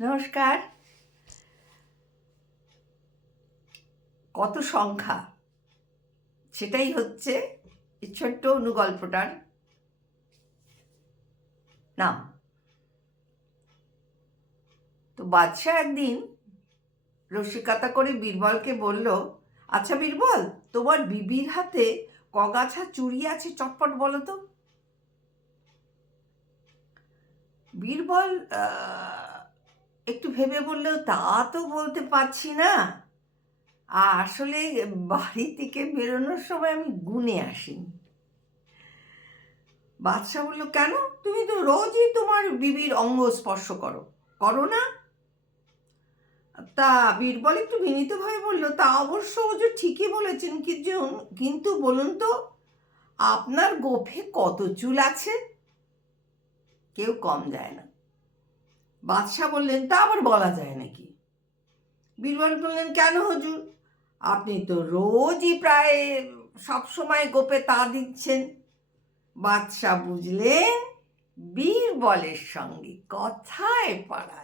নমস্কার। কত সংখ্যা, সেটাই হচ্ছে এই ছোট্ট অনুগল্পটার নাম। তো বাদশাহ একদিন রসিকতা করে বীরবলকে বলল, আচ্ছা বীরবল, তোমার বিবির হাতে কগাছা চুড়ি আছে, চটপট বলো তো। বীরবল একটু ভেবে বলল, তা তো বলতে পারছি না, আসলে বাড়ি থেকে বেরোনোর সময় আমি গুনে আসিনি। বাদশাহ বলল, কেন? তুমি তো রোজই তোমার বিবির অঙ্গ স্পর্শ করো, করো না? তা বীরবল একটু বিনীতভাবে বলল, তা অবশ্য হুজুর ঠিকই বলেছেন, কিন্তু বলুন তো, আপনার গোফে কত চুল আছে? কেউ কম যায় না। বাদশাহ বললেন, তা আবার বলা যায় নাকি? বীরবল বললেন, কেন হুজুর? আপনি তো রোজই প্রায় সব সময় গোপে তা দিচ্ছেন। বাদশাহ বুঝলেন বীরবলের সঙ্গে কথায় পারা